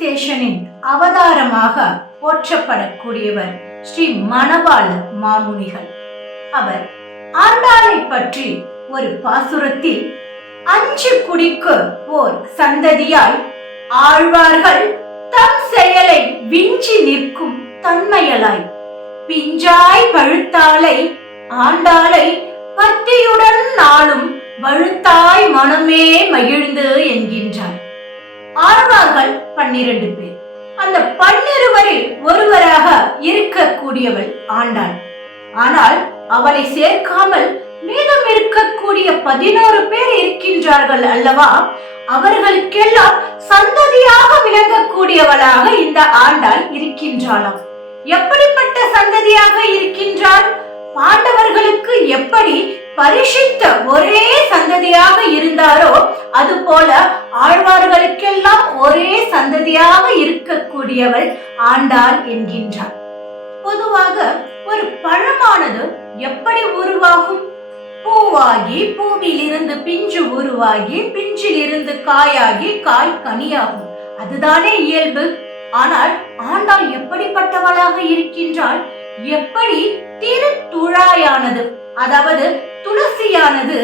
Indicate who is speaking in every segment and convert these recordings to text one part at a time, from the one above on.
Speaker 1: சேஷனின் அவதாரமாக போற்றப்படக்கூடியவர் ஸ்ரீ மணவாள மாமுனிகள். அவர் ஆண்டாளை பற்றி ஒரு பாசுரத்தில் அஞ்சு குடிக்கு ஓர் சந்ததியாய் ஆழ்வார்கள் தம் செயலை விஞ்சி நிற்கும் தன்மையலாய். பிஞ்சாய் பழுத்தாளை ஆண்டாளை பத்தியுடன் நாளும் வழுத்தாய் மனமே மகிழ்ந்து என்கின்றார். ஆழ்வார்கள் பன்னிரண்டு பேர். அந்த பன்னிருவரில் ஒருவராக இருக்கக்கூடியவள் ஆண்டாள். ஆனால் அவளை சேர்க்காமல் மீதம் இருக்கக்கூடிய பதினோரு பேர் இருக்கின்றார்கள் அல்லவா? அவர்களுக்கெல்லாம் சந்ததியாக விளங்கக்கூடியவளாக இந்த ஆண்டாள் இருக்கின்றாளாம். எப்படிப்பட்ட சந்ததியாக பரிசுத்த ஒரே சந்ததியாக இருந்தாரோ அதுபோல ஆழ்வார்களுக்கெல்லாம் ஒரே சந்ததியாக இருக்கக்கூடியவள் ஆண்டாள் என்கின்றார். பொதுவாக ஒரு பழமானது எப்படி உருவாகும்? பூவாகி பூவிலிருந்து பிஞ்சு உருவாகி பிஞ்சில் இருந்து காயாகி காய் கனியாகும். அதுதானே இயல்பு. ஆனால் ஆண்டாள் எப்படிப்பட்டவளாக இருக்கின்றாள்? எப்படி திரு துழாயானது அதாவது துளசியானது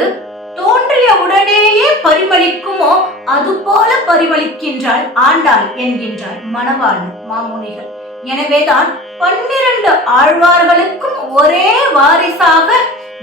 Speaker 1: தோன்றிய உடனேயே பரிமளிக்குமோ அதுபோல பரிமளிக்கின்றாள் ஆண்டாள் என்கின்றார் மணவாள மாமுனிகள். எனவேதான் பன்னிரண்டு ஆழ்வார்களுக்கும் ஒரே வாரிசாக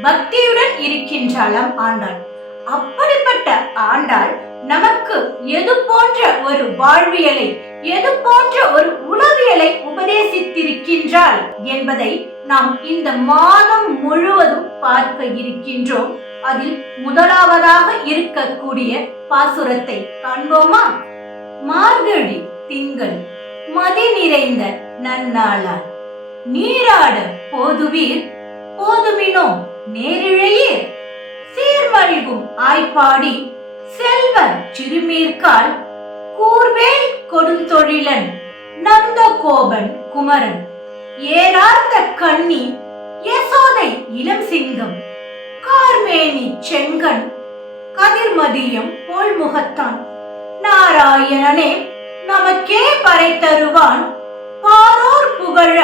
Speaker 1: பக்தியுடன் இருக்கின்றாளாம் ஆண்டாள். அப்படிப்பட்ட ஆண்டாள் நமக்கு எது போன்ற ஒரு வாழ்வியலை எது போன்ற ஒரு உளவியலை உபதேசித்திருக்கின்றாள் என்பதை நாம் இந்த மாதம் முழுவதும் பார்க்க இருக்கின்றோம். அதில் முதலாவதாக இருக்கக்கூடிய பாசுரத்தை காண்போமா? மார்கழி திங்கள் மதி நிறைந்த நன்னாளார் நீராட போதுவீர் போதுமினோ நேரிழையே சீர்மழிவும் ஆய்ப்பாடி செல்வ சிறுமீர்கால். கூர்வேல் கொடுந்தொழிலன் நந்த கோபன் குமரன். ஏறார்ந்த கண்ணி யசோதை இளம் சிங்கம் கார்மேனி செங்கன் கதிர்மதியம் போல் முகத்தான். நாராயணனே நமக்கே பறை தருவான் பாரோர் புகழ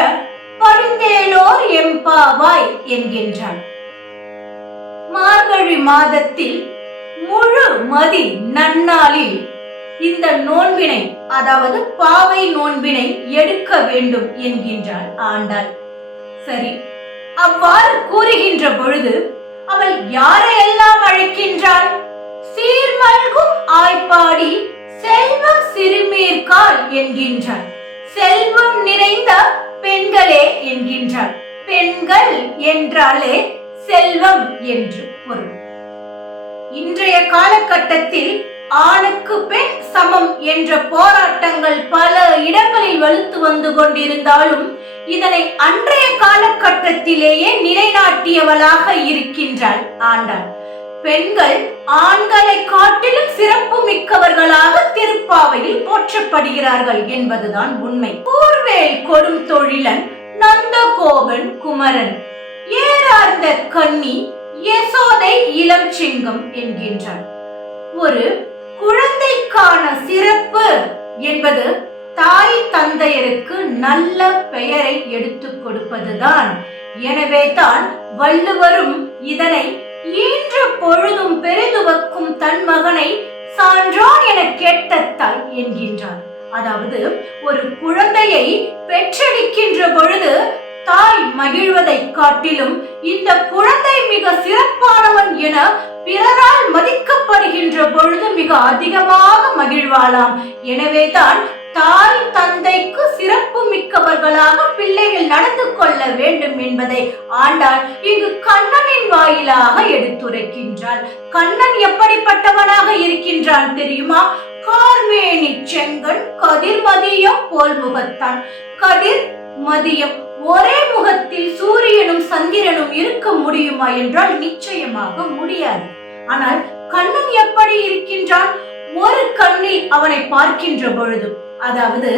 Speaker 1: பரிந்தேலோர் எம்பாவாய் என்கின்றான். மார்கழி மாதத்தில் முழு மதி நன்னாளில் இந்த நோன்பினை அதாவது பாவை நோன்பினை எடுக்க வேண்டும் என்கின்றாள் ஆண்டாள். சரி அவ்வாறு கூறுகின்ற பொழுது அவள் யாரையெல்லாம் அழைக்கின்றாள்? சீர்மல்கும் ஆய்ப்பாடி செல்வ சிறுமீர்கால் என்கின்றாள். செல்வம் நிறைந்த பெண்களே என்கின்றாள். பெண்கள் என்றாலே செல்வம் என்று பொருள். இன்றைய காலகட்டத்தில் ஆணுக்கு பெண் சமம் என்ற போராட்டங்கள் பல இடங்களில் வலுத்து வந்து கொண்டிருந்தாலும் இதனை அன்றைய காலகட்டத்திலேயே நிலைநாட்டியவளாக இருக்கின்றாள் ஆண்டாள். பெண்கள் ஆண்களை காட்டிலும் சிறப்பு மிக்கவர்களாக திருப்பாவையில் போற்றப்படுகிறார்கள் என்பதுதான் உண்மை. கூர்வேல் கொடும் தொழிலன் நந்தகோபன் குமரன். ஏறார்ந்த கன்னி யசோதை இளம் சிங்கம் என்கின்றார் ஒரு குழந்தைக்கான சிறப்பு என்பது தாய் தந்தையருக்கு நல்ல பெயரை எடுத்துக் கொடுப்பதுதான். எனவே தான் வள்ளுவரும் இதனை ஈன்ற பொழுதும் பெரிதுவக்கும் தன் மகனை சான்றோன் என கேட்ட தாய் என்கின்றார் அதாவது ஒரு குழந்தையை பெற்றெடுக்கின்ற பொழுது தாய் மகிழ்வதை காட்டிலும் இந்த குழந்தை மிக சிறப்பானவன் என பிறரால் மதிக்கப்படுகின்ற பொழுது மிக அதிகமாக மகிழ்வாளாம். எனவேதான் தாய் தந்தைக்கு சிறப்பு மிக்கவர்களாக பிள்ளைகள் நடந்து கொள்ள வேண்டும் என்பதை ஆண்டாள் இங்கு கண்ணனின் வாயிலாக எடுத்துரைக்கின்றாள். கண்ணன் எப்படிப்பட்டவனாக இருக்கின்றான் தெரியுமா? கார்மேனி செங்கன் கதிர் மதியம் போல் முகத்தான் கதிர் மதியம் ஒரே முகத்தில் சூரியனும் சந்திரனும் இருக்க முடியுமா என்றால் நிச்சயமாக முடியாது. ஆனால் கண்ணன் எப்படி இருக்கின்றான்? ஒரு கண்ணில் அவனை பார்க்கின்ற பொழுது. அதாவது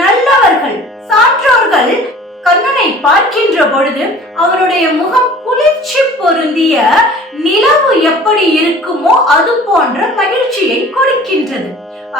Speaker 1: நல்லவர்கள் சான்றோர்கள் கண்ணனை பார்க்கின்ற பொழுது அவருடைய முகம் குளிர்ச்சி பொருந்திய நிலவு எப்படி இருக்குமோ அது போன்ற மகிழ்ச்சியை கொடுக்கின்றது.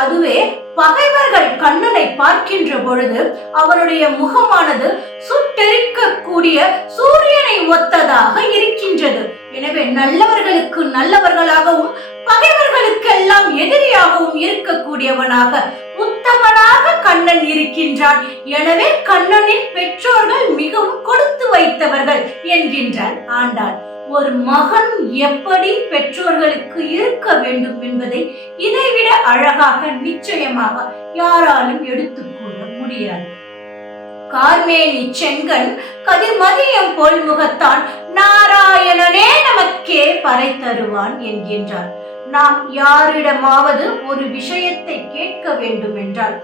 Speaker 1: அதுவே பகைவர்கள் கண்ணனை பார்க்கின்ற பொழுது அவருடைய முகமானது சுட்டெரிக்கக்கூடிய சூரியனை ஒத்ததாக இருக்கின்றது. எனவே நல்லவர்களுக்கு நல்லவர்களாகவும் பகைவர்களுக்கெல்லாம் எதிரியாகவும் இருக்கக்கூடியவனாக உத்தமனாக கண்ணன் இருக்கின்றான். எனவே கண்ணனின் பெற்றோர்கள் மிகவும் கொடுத்து வைத்தவர்கள் என்கின்றான் ஆண்டாள். ஒரு மகன் எப்படி பெற்றோர்களுக்கு இருக்க வேண்டும் என்பதை இதைவிட அழகாக நிச்சயமாக யாராலும் எடுத்துக் கூற முடியாது. கார்மேனி செங்கன் கதிர்மதியம் போல் முகத்தான் நாராயணனே நமக்கே பறை தருவான் என்கின்றார். நாம் யாரிடமாவது ஒரு விஷயத்தை கேட்க வேண்டும் என்றால்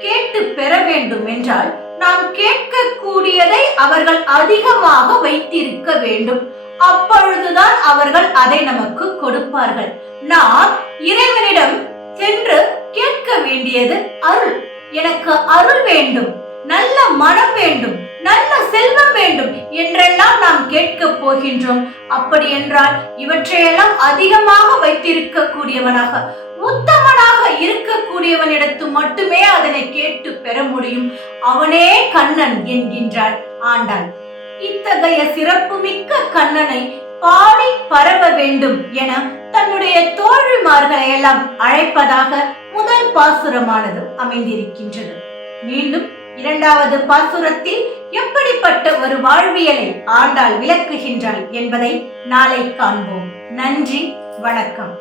Speaker 1: கேட்டு பெற வேண்டும் என்றால் நாம் கேட்கக்கூடியதை அவர்கள் அதிகமாக வைத்திருக்க வேண்டும். அப்பொழுதுதான் அவர்கள் அதை நமக்கு கொடுப்பார்கள். நாம் இறைவனிடம் சென்று கேட்க வேண்டியது அருள். எனக்கு அருள் வேண்டும் நல்ல மனம் வேண்டும் நல்ல செல்வம் வேண்டும் என்றெல்லாம் நாம் கேட்க போகின்றோம். அப்படி என்றால் இவற்றையெல்லாம் அதிகமாக வைத்திருக்க கூடியவனாக உத்தமனாக இருக்கக்கூடியவனிடத்து மட்டுமே அதனை கேட்டு பெற முடியும். அவனே கண்ணன் என்கின்றார் ஆண்டாள் இத்தகைய சிறப்புமிக்க கண்ணனை பாடி பரவ வேண்டும் என தன்னுடைய தோழிமார்களை எல்லாம் அழைப்பதாக முதல் பாசுரமானது அமைந்திருக்கின்றது. மீண்டும் இரண்டாவது பாசுரத்தில் எப்படிப்பட்ட ஒரு வாழ்வியலை ஆண்டாள் விளக்குகின்றாள் என்பதை நாளை காண்போம். நன்றி வணக்கம்.